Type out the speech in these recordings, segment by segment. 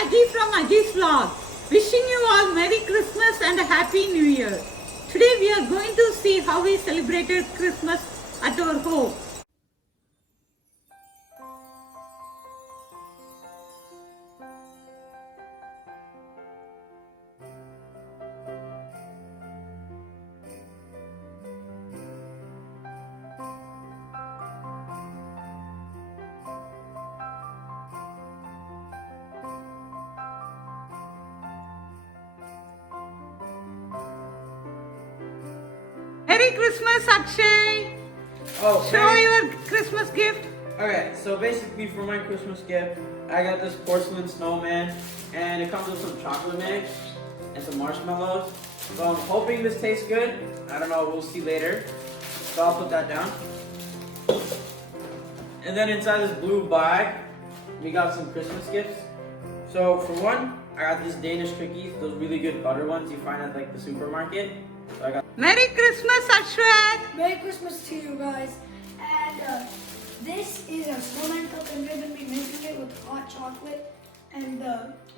Aggie from Aggie's Vlog. Wishing you all Merry Christmas and a Happy New Year. Today we are going to see how we celebrated Christmas at our home. Merry Christmas, Akshay! Oh, Show your Christmas gift. Okay, so basically for my Christmas gift, I got this porcelain snowman, and it comes with some chocolate mix and some marshmallows. So I'm hoping this tastes good. I don't know, we'll see later. So I'll put that down. And then inside this blue bag, we got some Christmas gifts. So for one, I got these Danish cookies, those really good butter ones you find at like the supermarket. So I got Merry Christmas, Ashwat! Merry Christmas to you guys. And this is a snowman cup, and we're going to be making it with hot chocolate and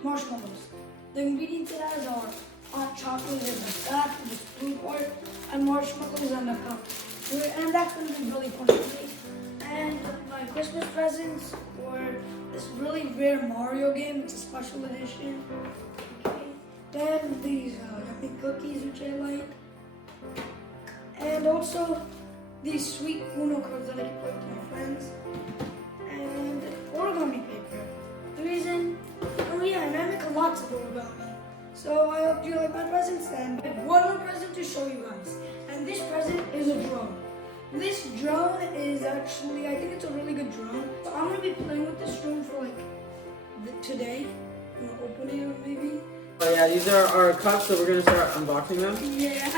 marshmallows. The ingredients it has are hot chocolate in the back, this blue part, and marshmallows in the cup. And that's going to be really fun to make. And my Christmas presents were this really rare Mario game. It's a special edition. Okay. Then these yummy cookies, which I like. And also these sweet Uno cards that I can play with my friends. And origami paper. The reason, and I make a lot of origami. So I hope you like my presents, and I have one more present to show you guys. And this present is a drone. This drone is actually, I think it's a really good drone. So I'm going to be playing with this drone for like today. I'm going to open it maybe. Oh yeah, these are our cups, so we're gonna start unboxing them. Yeah,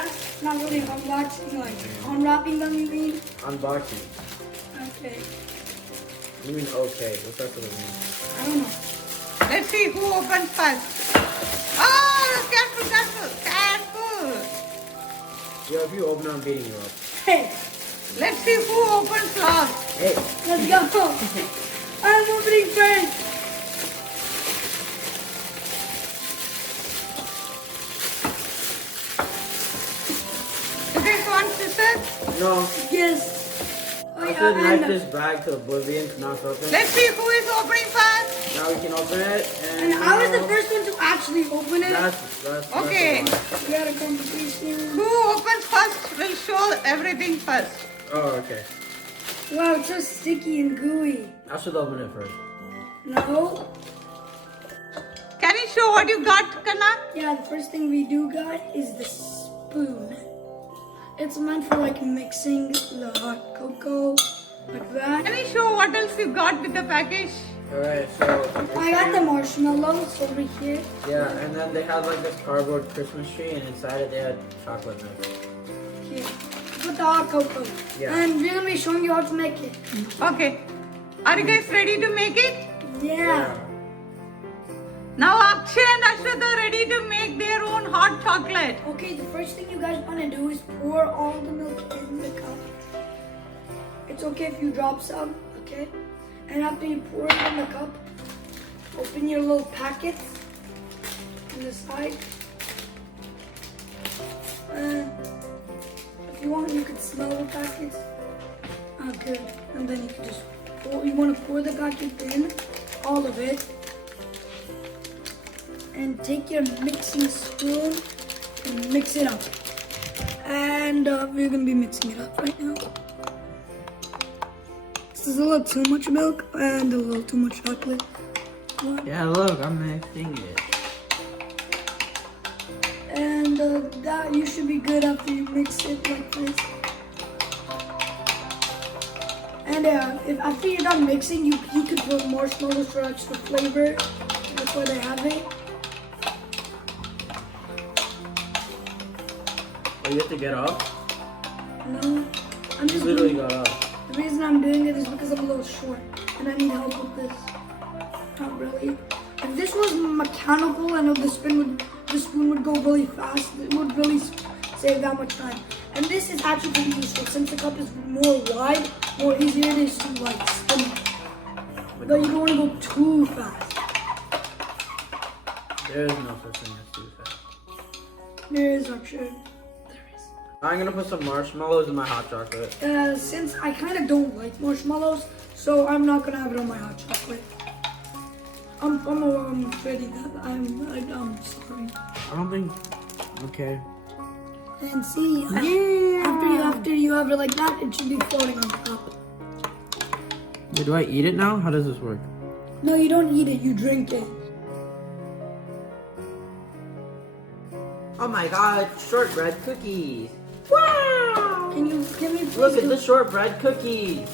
not really unboxing, like unwrapping them, you mean? Unboxing. Okay. You mean okay? What's that supposed to mean? I don't know. Let's see who opens first. Oh, careful, careful, careful. Yo, if you open it, I'm beating you up. Hey, Let's see who opens last. Hey. let's go. I'm opening first. You guys want scissors? No. Yes. Oh, I yeah, should knife and, this bag to oblivion to not open. Let's see who is opening first. Now we can open it, and I was the first one to actually open it. That's Okay. a lie. We got a competition. Who opens first will show everything first. Oh, okay. Wow, it's so sticky and gooey. I should open it first. No. Can you show what you got, Kana? Yeah, the first thing we do got is the spoon. It's meant for like mixing the hot cocoa, like that. Can you show what else you got with the package? Alright, so I got the marshmallows over here. yeah, and then they had like this cardboard Christmas tree, and inside it they had chocolate milk. Here. Put the hot cocoa. Yeah. And we're gonna be showing you how to make it. Okay. Are you guys ready to make it? Yeah. Now Akshay and Ashwat are ready to make their own hot chocolate. Okay, the first thing you guys wanna do is pour all the milk in the cup. It's okay if you drop some, okay? And after you pour it in the cup, open your little packets on the side. And if you want, you could smell the packets. Good. And then you can just pour, you want to pour the packet in, all of it. And take your mixing spoon and mix it up. And we're going to be mixing it up right now. This is a little too much milk and a little too much chocolate. Yeah, look, I'm mixing it. And that you should be good after you mix it like this. And if after you're done mixing, you could put marshmallows for extra flavor. That's why they have it. Oh, you have to get up? No, I'm You just literally doing, got up. the reason I'm doing it is because I'm a little short and I need help with this. Not really. If this was mechanical, I know the spoon would go really fast. It would really save that much time. And this is actually useful since the cup is more wide, more easier it is to like spin it. But you don't want to go too fast. There is no such thing as too fat. There is actually. I'm gonna put some marshmallows in my hot chocolate. Since I kind of don't like marshmallows, so I'm not gonna have it on my hot chocolate. I'm ready. I'm sorry. I don't think. Okay. And see, after you have it like that, it should be floating on top. Wait, do I eat it now? How does this work? No, you don't eat it. You drink it. Oh my God! Shortbread cookies. Wow! Can you please Look at the shortbread cookies.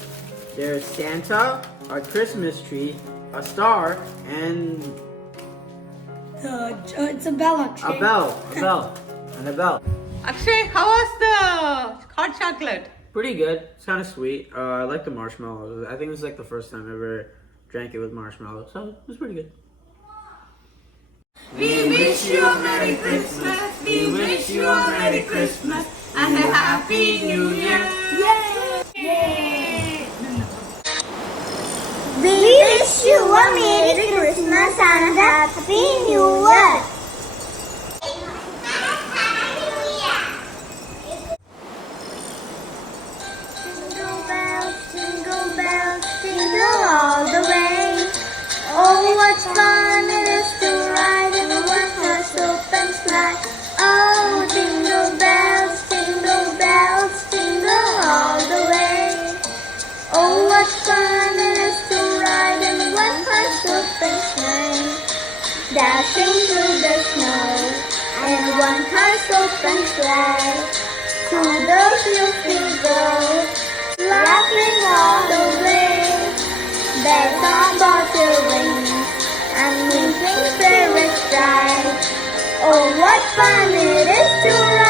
There's Santa, a Christmas tree, a star, and it's a bell actually. a bell, and a bell. Akshay, how was the hot chocolate? Pretty good. It's kind of sweet. I like the marshmallows. I think this is like the first time I ever drank it with marshmallows, so it was pretty good. We wish you a Merry Christmas. We wish you a Merry Christmas and a Happy New Year. Yay! We wish you a Merry Christmas and a Happy New Year. Jingle bells, jingle all the way. Oh, what fun it is to ride in a one-horse open sleigh. Oh, jingle bells, jingle all the way. Oh, what fun it is to ride in a one-horse open sleigh. Dashing through the snow in a one-horse open sleigh. Through the fields we go, laughing all the way. Bells on bottle rings and twinkling spirits bright. Oh, what fun it is to ride